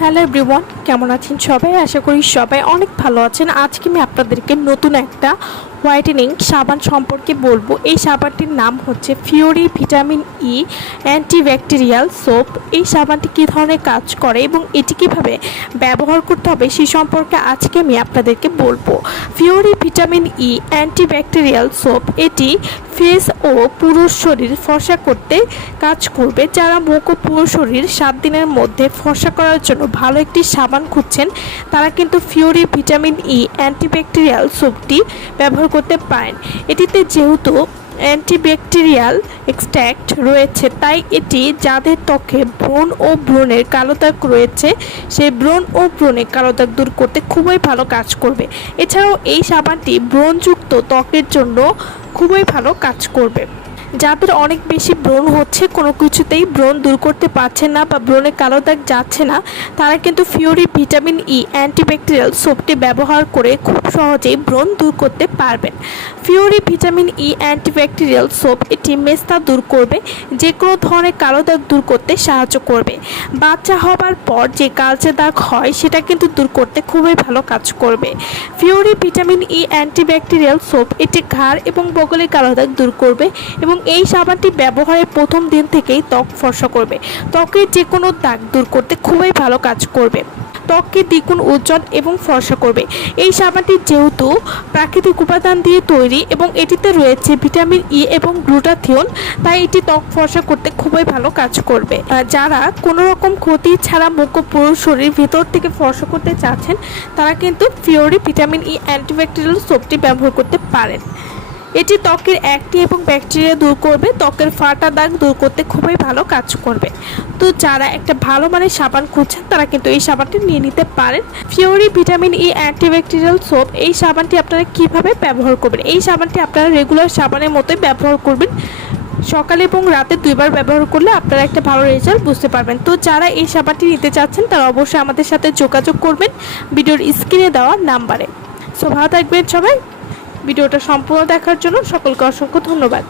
Hello everyone কেমন আছেন সবাই? আশা করি সবাই অনেক ভালো আছেন। আজকে আমি আপনাদেরকে নতুন একটা হোয়াইটেনিং সাবান সম্পর্কে বলব। এই সাবানটির নাম হচ্ছে Fiori vitamin E antibacterial soap এই সাবানটি কী ধরনের কাজ করে এবং এটি কীভাবে ব্যবহার করতে হবে সেই সম্পর্কে আজকে আমি আপনাদেরকে বলব। Fiori vitamin E antibacterial soap এটি ফেস ও পুরো শরীর ফর্সা করতে কাজ করবে। যারা মুখ ও পুরো শরীর, সাত দিনের মধ্যে ফর্সা করার জন্য ভালো একটি সাবান খুঁজছেন, তারা কিন্তু ফিওরি ভিটামিন ই অ্যান্টিব্যাকটেরিয়াল সোপটি ব্যবহার করতে পারেন। এটিতে যেহেতু অ্যান্টিব্যাকটেরিয়াল এক্সট্র্যাক্ট রয়েছে, তাই এটি যাদের ত্বকে ব্রণ ও ব্রণের কালো দাগ রয়েছে, সেই ব্রণ ও ব্রণের কালো দাগ দূর করতে খুবই ভালো কাজ করবে। এছাড়াও এই সাবানটি ব্রণযুক্ত ত্বকের জন্য খুবই ভালো কাজ করবে। যাদের অনেক বেশি ব্রণ হচ্ছে, কোনো কিছুতেই ব্রণ দূর করতে পারছে না বা ব্রণে কালো দাগ যাচ্ছে না। তারা কিন্তু ফিওরি ভিটামিন ই, অ্যান্টিব্যাকটেরিয়াল সোপটি ব্যবহার করে খুব সহজেই ব্রণ দূর করতে পারবেন। Fiori vitamin E, antibacterial soap এটি মেস্তা দূর করবে, যে কোনো ধরনের কালো দাগ দূর করতে সাহায্য করবে। বাচ্চা হবার পর যে কালচে দাগ হয়, সেটা কিন্তু দূর করতে খুবই ভালো কাজ করবে। Fiori vitamin E, antibacterial soap এটি ঘাড় এবং বগলে কালো দাগ দূর করবে এবং এই সাবানটি ব্যবহারের প্রথম দিন থেকেই ত্বক ফর্সা করবে। ত্বকের যে কোনো দাগ দূর করতে খুবই ভালো কাজ করবে। ত্বককে দ্বিগুণ উজ্জ্বল এবং ফর্সা করবে। এই সাবানটি যেহেতু প্রাকৃতিক উপাদান দিয়ে তৈরি এবং এটিতে রয়েছে ভিটামিন ই এবং গ্লুটাথিয়ন, তাই এটি ত্বক ফর্সা করতে খুবই ভালো কাজ করবে। যারা কোনো রকম ক্ষতি ছাড়া মুখ পুরো শরীর ভেতর থেকে ফর্সা করতে চাচ্ছেন, তারা কিন্তু ফিওরি ভিটামিন ই অ্যান্টিব্যাকটেরিয়াল সোপটি ব্যবহার করতে পারেন। এটি ত্বকের একটি এবং ব্যাকটেরিয়া দূর করবে। ত্বকের ফাটা দাগ দূর করতে খুবই ভালো কাজ করবে। তো যারা একটা ভালো মানের সাবান খুঁজছেন, তারা কিন্তু এই সাবানটি নিয়ে নিতে পারেন। Fiori vitamin E antibacterial soap এই সাবানটি আপনারা কীভাবে ব্যবহার করবেন? এই সাবানটি আপনারা রেগুলার সাবানের মতোই ব্যবহার করবেন। সকালে এবং রাতে দুইবার ব্যবহার করলে আপনারা একটা ভালো রেজাল্ট বুঝতে পারবেন। তো যারা এই সাবানটি নিতে চাচ্ছেন, তারা অবশ্যই আমাদের সাথে যোগাযোগ করবেন। ভিডিওর স্ক্রিনে দেওয়া নাম্বারে। সো ভালো থাকবেন সবাই। ভিডিওটা সম্পূর্ণ দেখার জন্য সকলকে অসংখ্য ধন্যবাদ।